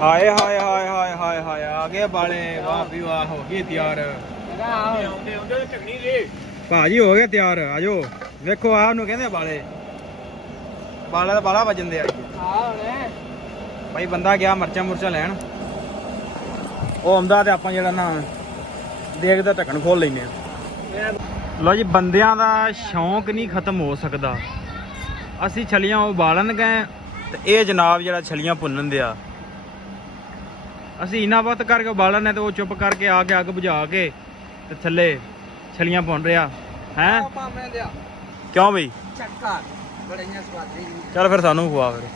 ਹਾਏ ਹਾਏ ਹਾਏ ਹਾਏ ਹਾਏ ਹਾਏ ਆ ਗਏ ਬਾਲੇ ਵਾਹ ਵੀ ਵਾਹ ਹੋ ਗਈ ਤਿਆਰ ਆਉਂਦੇ ਆਉਂਦੇ ਢਕਣੀ ਦੇ ਭਾਜੀ ਹੋ ਗਏ ਤਿਆਰ ਆਜੋ ਵੇਖੋ ਆਹ ਨੂੰ ਕਹਿੰਦੇ ਬਾਲੇ ਬਾਲਾ ਦਾ ਬਾਲਾ ਵਜਨ ਦੇ ਆ ਹੁਣ ਭਾਈ ਬੰਦਾ ਗਿਆ ਮਰਚਾਂ ਮੁਰਚਾਂ ਲੈਣ ਉਹ ਆਉਂਦਾ ਤੇ ਆਪਾਂ ਜਿਹੜਾ ਨਾ ਦੇਖਦਾ ਢੱਕਣ ਖੋਲ ਲੈਨੇ ਆ ਲੋ ਜੀ ਬੰਦਿਆਂ ਦਾ ਸ਼ੌਂਕ ਨਹੀਂ ਖਤਮ ਹੋ ਸਕਦਾ ਅਸੀਂ ਛਲੀਆਂ ਉਬਾਲਣ ਗਏ ਤੇ ਇਹ ਜਨਾਬ ਜਿਹੜਾ ਛਲੀਆਂ ਭੁੰਨਣ ਦਿਆ ਅਸੀਂ ਇਨਾ ਵਕਤ ਕਰਕੇ ਉਬਾਲਣ ਨੇ ਤੇ ਉਹ ਚੁੱਪ ਕਰਕੇ ਆ ਕੇ ਅੱਗ ਬੁਝਾ ਕੇ ਤੇ ਥੱਲੇ ਛਲੀਆਂ ਭੁੰਨ ਰਿਹਾ ਹੈ ਕਿਉਂ ਬਈ ਚੱਕਾ ਬੜੀਆਂ ਸਵਾਦੀ ਚੱਲ ਫਿਰ ਸਾਨੂੰ ਖਵਾ ਫਿਰ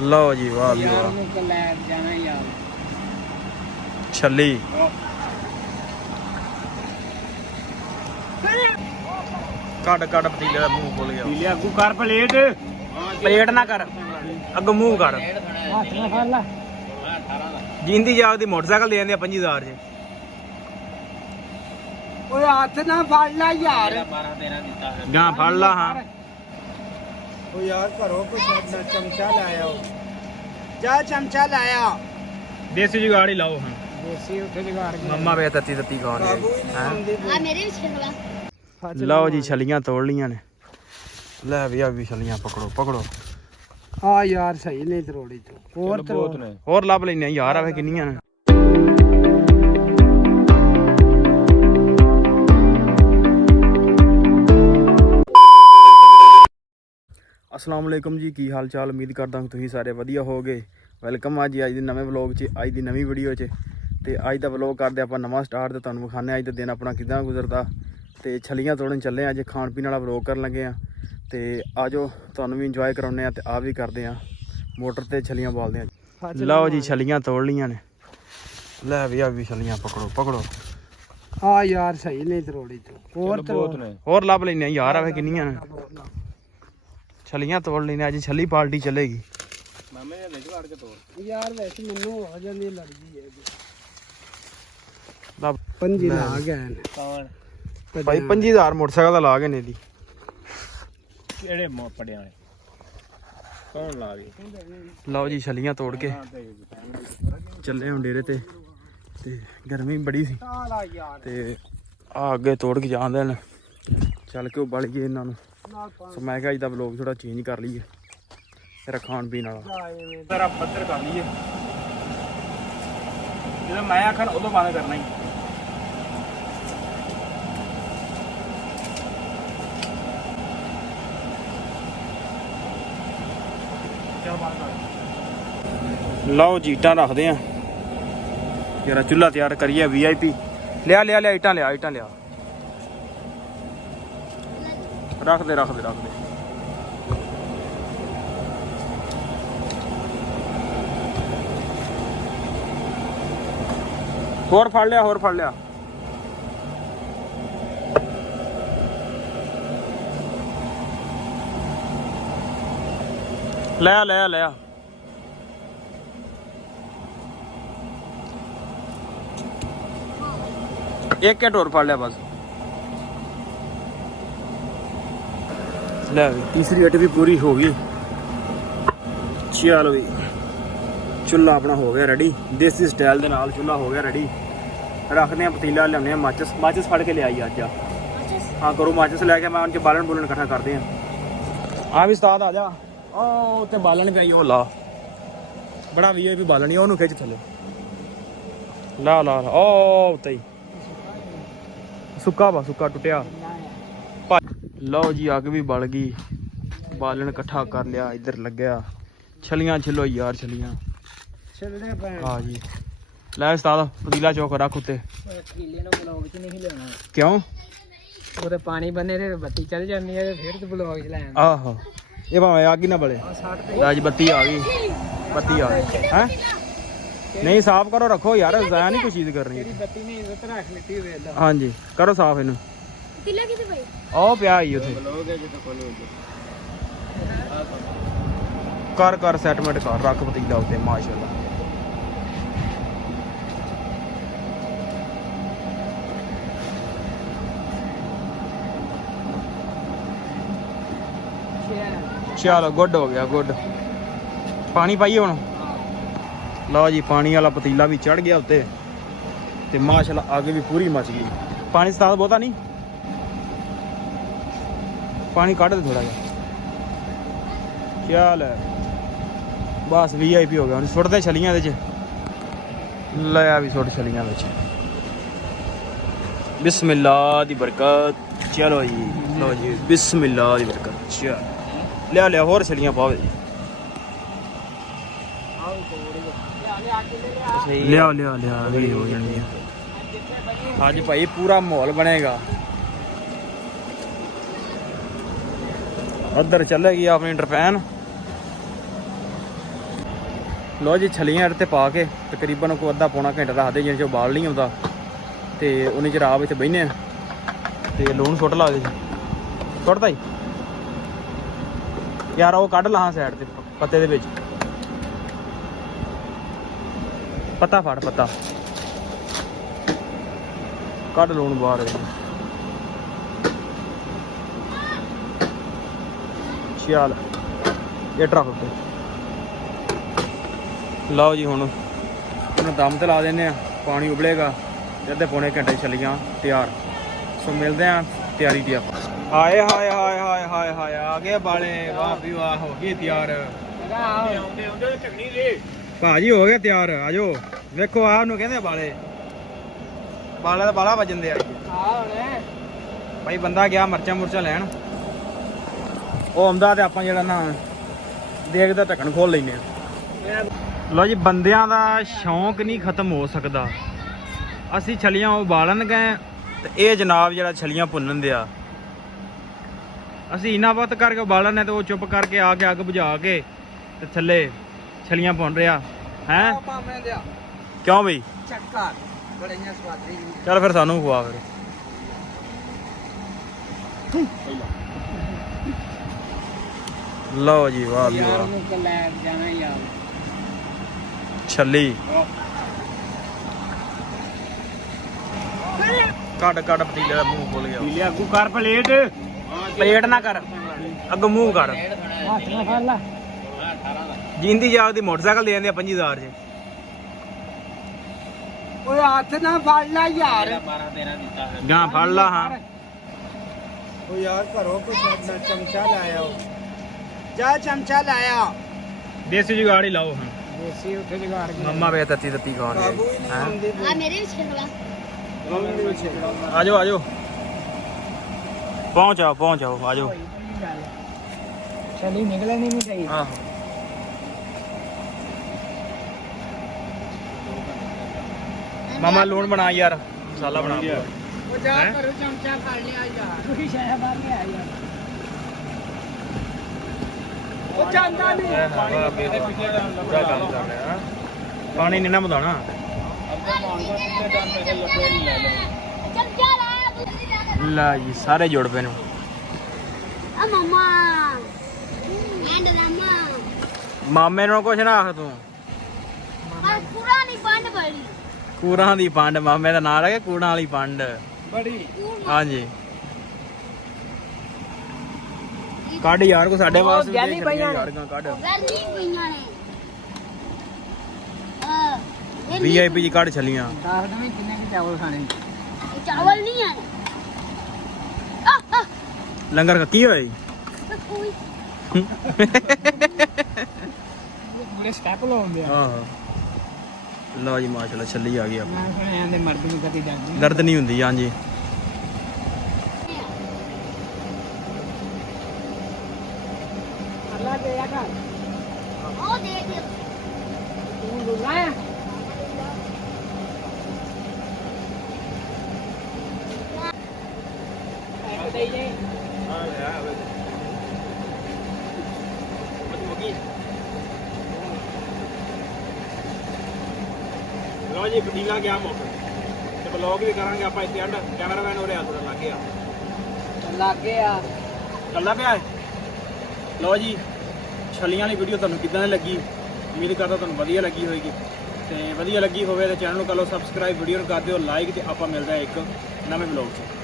ਲਓ ਜੀ ਵਾਹ ਜੀ ਵਾਹ ਨੂੰ ਲੈ ਜਾਣਾ ਯਾਰ ਛੱਲੀ ਕੱਢ ਕੱਢ ਪਤੀਲੇ ਦਾ ਮੂੰਹ ਖੁੱਲ ਗਿਆ ਪੀਲੇ ਅੱਗੂ ਕਰ ਪਲੇਟ ਪਲੇਟ ਨਾ ਕਰ ਅੱਗੋਂ ਮੂੰਹ ਕਰ ਹੱਥ ਨਾਲ ਫੜ ਲੈ ਜਿੰਦੀ ਜਾਗ ਦੀ ਮੋਟਰਸਾਈਕਲ ਦੇ ਦਿੰਦੇ ਆ 25000 ਚ ਓਏ ਹੱਥ ਨਾਲ ਫੜ ਲੈ ਯਾਰ 12 13 ਦਿੱਤਾ ਗਾਂ ਫੜ ਲਾ ਹਾਂ ਓ ਯਾਰ ਘਰੋਂ ਕੋਈ ਚਮਚਾ ਲਾਇਆ ਜਾ ਚਮਚਾ ਲਾਇਆ ਦੇਸੀ ਜੁਗਾੜ ਹੀ ਲਾਓ ਹਾਂ ਦੇਸੀ ਉੱਥੇ ਜਗਾੜ ਕੇ ਮੰਮਾ ਵੇ ਤੱਤੀ ਤੱਤੀ ਖਾਣ ਆ ਆ ਮੇਰੇ ਵੀ ਛਿਲਵਾ ਲਓ ਜੀ ਛਲੀਆਂ ਤੋੜ ਲੀਆਂ ਨੇ ਲੈ ਵੀ ਆ ਵੀ ਛਲੀਆਂ ਪਕੜੋ ਪਕੜੋ ਆ ਯਾਰ ਸਹੀ ਨਹੀਂ ਤਰੋੜੀ ਤੂੰ ਹੋਰ ਤਰੋੜ ਹੋਰ ਲੱਭ ਲੈਨੇ ਯਾਰ ਆਵੇ ਕਿੰਨੀਆਂ ਨੇ ਅਸਲਾਮ ਵਾਲੇਕੁਮ ਜੀ ਕੀ ਹਾਲ ਚਾਲ ਉਮੀਦ ਕਰਦਾ ਹਾਂ ਤੁਸੀਂ ਸਾਰੇ ਵਧੀਆ ਹੋਗੇ ਵੈਲਕਮ ਆ ਜੀ ਅੱਜ ਦੇ ਨਵੇਂ ਵਲੌਗ 'ਚ ਅੱਜ ਦੀ ਨਵੀਂ ਵੀਡੀਓ 'ਚ ਤੇ ਅੱਜ ਦਾ ਵਲੌਗ ਕਰਦੇ ਆਪਾਂ ਨਵਾਂ ਸਟਾਰਟ ਤੇ ਤੁਹਾਨੂੰ ਵਿਖਾਉਂਦੇ ਅੱਜ ਦਾ ਦਿਨ ਆਪਣਾ ਕਿੱਦਾਂ ਗੁਜ਼ਰਦਾ ਤੇ ਛਲੀਆਂ ਤੋੜਨ ਚੱਲੇ ਆ ਅੱਜ ਖਾਣ ਪੀਣ ਵਾਲਾ ਵਲੌਗ ਕਰਨ ਲੱਗੇ ਆ ਤੇ ਆਜੋ ਤੁਹਾਨੂੰ ਵੀ ਇੰਜੋਏ ਕਰਾਉਂਦੇ ਆ ਤੇ ਆ ਵੀ ਕਰਦੇ ਆ ਮੋਟਰ ਤੇ ਛਲੀਆਂ ਬਾਲਦੇ ਆ ਲਓ ਜੀ ਛਲੀਆਂ ਤੋੜ ਲੀਆਂ ਨੇ ਲੈ ਵੀ ਆ ਵੀ ਛਲੀਆਂ ਪਕੜੋ ਪਕੜੋ ਆ ਯਾਰ ਸਹੀ ਨਹੀਂ ਤਰੋੜੀ ਤੂੰ ਹੋਰ ਤਰੋੜ ਹੋਰ ਲੱਭ ਲੈਨੇ ਯਾਰ ਆਵੇ ਕਿੰਨੀਆਂ ਨੇ ਛਲੀਆਂ ਤੋੜ ਲੈਨੇ ਅੱਜ ਛੱਲੀ ਪਾਰਟੀ ਚੱਲੇਗੀ ਮਾਮੇ ਨੇ ਵਿੱਚ ਵੜ ਕੇ ਤੋੜ ਯਾਰ ਵੈਸੇ ਮੈਨੂੰ ਹੋ ਜਾਂਦੀ ਲੜਦੀ ਹੈ ਲੱਭ ਪੰਜੀ ਲਾ ਗਏ ਨੇ ਕੌਣ ਭਾਈ 25000 ਮੋਟਰਸਾਈਕਲ ਦਾ ਲਾ ਗਏ ਨੇ ਦੀ ਕਿਹੜੇ ਪੜਿਆ ਨੇ ਕੌਣ ਲਾ ਗਏ ਲਓ ਜੀ ਛਲੀਆਂ ਤੋੜ ਕੇ ਚੱਲੇ ਹੁਣ ਡੇਰੇ ਤੇ ਗਰਮੀ ਬੜੀ ਸੀ ਤੇ ਆ ਅੱਗੇ ਤੋੜ ਕੇ ਜਾਂਦੇ ਨੇ ਚੱਲ ਕੇ ਉਬਲ ਗਏ ਇਹਨਾਂ ਨੂੰ ਸੋ ਮੈਂ ਕਿਹਾ ਅੱਜ ਦਾ ਵਲੌਗ ਥੋੜਾ ਚੇਂਜ ਕਰ ਲਈਏ ਤੇਰਾ ਖਾਣ ਪੀਣ ਵਾਲਾ ਤੇਰਾ ਪੱਧਰ ਕਰ ਲਈਏ ਜਦੋਂ ਮੈਂ ਆਖਣ ਉਦੋਂ ਬੰਦ ਕਰਨਾ ਹੀ ਲਓ ਜੀ ਇੱਟਾਂ ਰੱਖਦੇ ਆ ਯਾਰ ਚੁੱਲ੍ਹਾ ਤਿਆਰ ਕਰੀਏ VIP ਲਿਆ ਇੱਟਾਂ ਲਿਆ ਰੱਖਦੇ ਹੋਰ ਫੜ ਲਿਆ ਲੈ ਇੱਕ ਘੰਟ ਹੋਰ ਫੜ ਲਿਆ ਬਸ ਲੈ ਵੀ ਤੀਸਰੀ ਅੱਟ ਵੀ ਪੂਰੀ ਹੋ ਗਈ ਚਲੋ ਵੀ ਚੁੱਲ੍ਹਾ ਆਪਣਾ ਹੋ ਗਿਆ ਰੈਡੀ ਦੇਸੀ ਸਟਾਈਲ ਦੇ ਨਾਲ ਚੁੱਲ੍ਹਾ ਹੋ ਗਿਆ ਰੈਡੀ ਰੱਖਦੇ ਆ ਪਤੀਲਾ ਲਿਆਉਂਦੇ ਆ ਮਾਚਿਸ ਫੜ ਕੇ ਲਿਆਈ ਅੱਜ ਹਾਂ ਕਰੋ ਮਾਚਿਸ ਲੈ ਕੇ ਮੈਂ ਉਹਨਾਂ 'ਚ ਬਾਲਣ ਇਕੱਠਾ ਕਰਦੇ ਆ ਵੀ ਉਸਤਾਦ ਆ ਜਾ ਉਹ ਉੱਤੇ ਬਾਲਣ ਪਿਆ ਉਹ ਲਾ ਬੜਾ VIP ਬਾਲਣ ਹੀ ਉਹਨੂੰ ਖਿੱਚ ਥੱਲੇ ਲਾ ਉਹ ਉੱਤੇ ਹੀ ਸੁੱਕਾ ਟੁੱਟਿਆ ਲਓ ਜੀ ਅੱਗ ਵੀ ਬਲ ਗਈ ਬਾਲਣ ਇਕੱਠਾ ਕਰ ਲਿਆ ਇੱਧਰ ਲੱਗਿਆ ਛਲੀਆਂ ਛਿੱਲੋ ਯਾਰ ਛਲੀਆਂ ਛੱਡਦੇ ਪਏ ਹਾਂ ਜੀ ਲੈ ਉਸਤਾਦ ਪਤੀਲਾ ਚੌਕ ਰੱਖ ਉੱਤੇ ਕੀਲੇ ਨੂੰ ਬਲੌਗ 'ਚ ਨਹੀਂ ਲਿਆਉਣਾ ਕਿਉਂ ਉਹਦੇ ਪਾਣੀ ਬੰਨੇ ਤੇ ਬੱਤੀ ਚੱਲ ਜਾਂਦੀ ਹੈ ਫਿਰ ਤੇ ਬਲੌਗ 'ਚ ਲੈ ਆਉਂਦਾ ਆਹੋ ਇਹ ਭਾਵੇਂ ਅੱਗ ਹੀ ਨਾ ਬਲੇ ਅੱਜ ਬੱਤੀ ਆ ਗਈ ਹੈ ਨਹੀਂ ਸਾਫ਼ ਕਰੋ ਰੱਖੋ ਯਾਰ ਜ਼ਾਇਆ ਨਹੀਂ ਕੋਈ ਚੀਜ਼ ਕਰਨੀ ਤੇਰੀ ਬੱਤੀ ਨੇ ਇੱਜ਼ਤ ਰੱਖ ਲਿੱਤੀ ਹੋਵੇ ਏਦਾਂ ਹਾਂਜੀ ਕਰੋ ਸਾਫ਼ ਇਹਨੂੰ ਤਿੱਲਾ ਕਿਤੇ ਪਈ ਉਹ ਪਿਆ ਹੀ ਉੱਥੇ ਬਲੌਗ ਹੈ ਜਿੱਥੇ ਕੋਲ ਕਰ ਸੈਟਮੈਂਟ ਕਰ ਰੱਖ ਪਤੀਲਾ ਉੱਤੇ ਮਾਸ਼ਾਅੱਲਾ ਚਲੋ ਗੁੱਡ ਹੋ ਗਿਆ ਗੁੱਡ। ਪਾਣੀ ਪਾਈਏ ਹੁਣ। ਲਓ ਜੀ ਪਾਣੀ ਵਾਲਾ ਪਤੀਲਾ ਵੀ ਚੜ ਗਿਆ ਉੱਤੇ ਤੇ ਮਾਸ਼ਾਅੱਲਾ ਅੱਗ ਵੀ ਪੂਰੀ ਮਚ ਗਈ। ਪਾਣੀ ਸਤਾਦ ਬਹੁਤਾ ਨਹੀਂ, ਪਾਣੀ ਕੱਢ ਦੇ ਥੋੜਾ ਜਿਹਾ। ਚੱਲ ਬਸ VIP ਹੋ ਗਿਆ। ਹੁਣ ਸੁੱਟਦੇ ਛਲੀਆਂ ਇਹਦੇ 'ਚ। ਲੈ ਆ ਵੀ ਸੁੱਟ ਛਲੀਆਂ ਵਿੱਚ। ਬਿਸਮਿਲ੍ਲਾ ਦੀ ਬਰਕਤ। ਚਲੋ ਜੀ ਲਓ ਜੀ ਬਿਸਮਿਲ੍ਲਾ ਦੀ ਬਰਕਤ। ਚਲ ਲਿਆ ਲਿਆ ਹੋਰ ਛਲੀਆਂ ਪਾਵੇ ਜੀ। ਲਿਆ ਲਿਆ ਲਿਆ ਅਗਲੀ ਹੋ ਜਾਣੀ ਹੈ। ਅੱਜ ਭਾਈ ਪੂਰਾ ਮਾਹੌਲ ਬਣੇਗਾ। ਉੱਧਰ ਚੱਲੇਗੀ ਆਪਣੀ ਟਰਪੈਨ। ਲੋ ਜੀ ਛਲੀਆਂ ਤੇ ਪਾ ਕੇ ਤਕਰੀਬਨ ਕੋਈ ਅੱਧਾ ਪੌਣਾ ਘੰਟਾ ਰੱਖਦੇ ਜਿੰਨੇ ਚੋਂ ਬਾਲ ਨਹੀਂ ਆਉਂਦਾ ਤੇ ਉਹਨੇ ਚਿਰ ਆਪ ਇੱਥੇ ਬਹਿਨੇ ਆ ਤੇ ਲੂਣ ਸੁੱਟ ਲਾ ਦੇ ਜੀ। ਸੁੱਟਦਾ ਹੀ ਯਾਰ ਉਹ ਕੱਢ ਲਾ ਸਾਈਡ ਤੇ ਪੱਤੇ ਦੇ ਵਿੱਚ। ਪੱਤਾ ਫੜ ਪੱਤਾ ਕੱਢ ਲੂਣ ਬਾਹਰ। ਚੱਲ ਇਹ ਟਰੱਕ ਉੱਤੇ ਲਓ ਜੀ। ਹੁਣ ਉਹਨੂੰ ਦਮ ਤੇ ਲਾ ਦਿੰਦੇ ਆ। ਪਾਣੀ ਉਬਲੇਗਾ ਤੇ ਅੱਧੇ ਪੌਣੇ ਘੰਟੇ 'ਚ ਛਲੀਆਂ ਤਿਆਰ। ਸੋ ਮਿਲਦੇ ਆ ਤਿਆਰੀ ਦੀ ਆਪਾਂ। ਹਾਏ ਹਾਏ ਹਾਏ ਹਾਏ ਹਾਏ ਹਾਏ ਆ ਗਏ ਬਾਲੇ। ਵਾਹ ਵੀ ਵਾਹ ਹੋ ਗਈ ਤਿਆਰ। ਭਾਜੀ ਹੋ ਗਿਆ ਤਿਆਰ। ਆਜੋ ਵੇਖੋ ਆਹ ਨੂੰ ਕਹਿੰਦੇ ਬਾਲੇ। ਬਾਲਾ ਦਾ ਬਾਲਾ ਵੱਜਣ ਦੇ ਆ ਭਾਈ। ਬੰਦਾ ਗਿਆ ਮਿਰਚਾਂ ਮੁਰਚਾਂ ਲੈਣ, ਉਹ ਆਉਂਦਾ ਤੇ ਆਪਾਂ ਜਿਹੜਾ ਨਾ ਦੇਖਦਾ ਢੱਕਣ ਖੋਲ ਲੈਨੇ ਆ। ਲਓ ਜੀ ਬੰਦਿਆਂ ਦਾ ਸ਼ੌਂਕ ਨਹੀਂ ਖਤਮ ਹੋ ਸਕਦਾ। ਅਸੀਂ ਛਲੀਆਂ ਉਬਾਲਣ ਗਏ ਤੇ ਇਹ ਜਨਾਬ ਜਿਹੜਾ ਛਲੀਆਂ ਭੁੰਨਣ ਦਿਆ। ਅਸੀਂ ਇਨਾ ਵਕਤ ਕਰਕੇ ਉਬਾਲਣ ਤੇ ਉਹ ਚੁੱਪ ਕਰਕੇ ਆ ਕੇ ਅੱਗ ਬੁਝਾ ਕੇ ਤੇ ਥੱਲੇ ਛਲੀਆਂ ਭੁੰਨ ਰਿਹਾ ਹੈ। ਕਿਉਂ ਬਈ? ਚੱਲ ਫਿਰ ਸਾਨੂੰ ਖਵਾ ਫਿਰ। ਲਓ ਜੀ ਵਾਹ ਵੀ ਵਾਹ ਛੱਲੀ। ਕੱਢ ਕੱਢ ਪਤੀਲੇ ਦਾ ਮੂੰਹ ਖੁੱਲ ਗਿਆ। ਪਤੀਲੇ ਅੱਗੂ ਕਰ ਪਲੇਟ। ਪਲੇਟ ਨਾ ਕਰ ਅੱਗੋਂ ਮੂੰਹ ਕਰ। ਜਿੰਦੀ ਜਾਗ ਦੀ ਮੋਟਰਸਾਈਕਲ ਦੇ ਜਾਂਦੇ ਆ 50,000 ਚ। ਓਏ ਹੱਥ ਨਾ ਫੜ ਲੈ ਯਾਰ। ਗਾਂ ਫੜ ਲਾ। ਹਾਂ ਓ ਯਾਰ ਘਰੋਂ ਕੋਈ ਚਮਚਾ ਲਾਇਆ। ਜਾ ਚਮਚਾ ਲਾਇਆ। ਦੇਸੀ ਜੁਗਾੜ ਹੀ ਲਾਓ। ਹਾਂ ਦੇਸੀ ਉੱਥੇ ਜਗਾੜ ਕੇ ਮੰਮਾ ਵੇ ਤੱਤੀ ਤੱਤੀ ਖਾਣ ਕਾਬੂ ਹੀ ਨਹੀਂ ਆਉਂਦੀ। ਆ ਮੇਰੇ ਵੀ ਛੇਕਲਾ। ਆਜੋ ਆਜੋ ਪਹੁੰਚ ਆਓ ਆਜੋ। ਛਲੀ ਨਿਕਲਣੀ ਨਹੀਂ ਚਾਹੀਦੀ। ਆਹੋ ਮਾਮਾ ਲੂਣ ਬਣਾ ਯਾਰ, ਮਸਾਲਾ ਬਣਾ। ਉਹ ਜਾ ਘਰੋਂ ਚਮਚਾ ਫੜ ਲਿਆ ਯਾਰ। ਤੁਸੀਂ ਸ਼ਾਇਦ ਬਾਹਰ ਲਿਆ ਯਾਰ। ਉਹ ਜਾਂਦਾ ਨਹੀਂ। ਪੂਰਾ ਕੰਮ ਕਰ ਰਿਹਾ। ਪਾਣੀ ਨਹੀਂ ਨਾ ਵਧਾਉਣਾ। ਚਮਚਾ ਲਾਇਆ ਤੁਸੀਂ ਜਾ ਲੈ ਜੀ ਸਾਰੇ ਜੁੜ ਪਏ ਨੂੰ। ਆ ਮਮਾ ਐਂਡ ਮਮਾ ਮਾਮੇ ਨੂੰ ਕੁਛ ਨਾ ਆਖ ਤੂੰ। ਆ ਪੂਰਾ ਨਹੀਂ ਬੰਦ ਬੜੀ। ਕੂਰਾਂ ਦੀ ਪੰਡ। ਮਾਮੇ ਦਾ ਨਾਂ ਰੱਖਿਆ ਕੂੜਾਂ ਵਾਲੀ ਪੰਡ। ਬੜੀ ਹਾਂਜੀ ਕੱਢ ਯਾਰ ਕੋ ਸਾਡੇ ਵਾਸਤੇ ਜੈਲੀ ਪਈਆਂ ਨੇ। ਕੱਢ ਵੈਲੀ ਪਈਆਂ ਨੇ। VIP ਜੀ ਕੱਢ ਛਲੀਆਂ। ਦੱਸ ਦਵੇਂ ਕਿੰਨੇ ਕੁ ਚਾਵਲ ਖਾਣੇ। ਚਾਵਲ ਨਹੀਂ ਆ। ਲੰਗਰ ਕੀ ਹੋਈ? ਕੋਈ ਪੂਰੇ ਸਟੈਪ ਲਾਉਂਦੇ ਆ। ਆਹੋ ਲਓ ਜੀ ਮਾਸ਼ਾਅੱਲਾ ਛੱਲੀ ਆ ਗਈ ਆਪਣੀ। ਮੈਂ ਸੁਣਿਆ ਇਹਦੇ ਮਰਦ ਨੂੰ ਕਦੀ ਦਰਦ ਦਰਦ ਨਹੀਂ ਹੁੰਦੀ। ਹਾਂਜੀ ਅੱਲਾ ਦੇ ਆ ਕਰ। ਉਹ ਦੇ ਦੇ ਤੂੰ ਲੁਲਾਇਆ। ਇੱਕ ਦੇ ਦੇ। ਲਓ ਜੀ ਪਤੀਲਾ ਗਿਆ ਮੁੱਕ ਤੇ ਬਲੌਗ ਵੀ ਕਰਾਂਗੇ ਆਪਾਂ ਇੱਥੇ ਐਂਡ। ਕੈਮਰਾਮੈਨ ਹੋ ਰਿਹਾ ਥੋੜਾ ਲੱਗ ਗਿਆ। ਲੱਗ ਗਿਆ। ਕੱਲਾ ਪਿਆ ਹੈ। ਲਓ ਜੀ ਛਲੀਆਂ ਵਾਲੀ ਵੀਡੀਓ ਤੁਹਾਨੂੰ ਕਿੱਦਾਂ ਦੀ ਲੱਗੀ? ਉਮੀਦ ਕਰਦਾ ਤੁਹਾਨੂੰ ਵਧੀਆ ਲੱਗੀ ਹੋਏਗੀ ਤੇ ਵਧੀਆ ਲੱਗੀ ਹੋਵੇ ਤਾਂ ਚੈਨਲ ਨੂੰ ਕਰ ਲਓ ਸਬਸਕ੍ਰਾਈਬ, ਵੀਡੀਓ ਨੂੰ ਕਰ ਦਿਓ ਲਾਈਕ ਤੇ ਆਪਾਂ ਮਿਲਦੇ ਹਾਂ ਇੱਕ ਨਵੇਂ ਬਲੌਗ 'ਚ।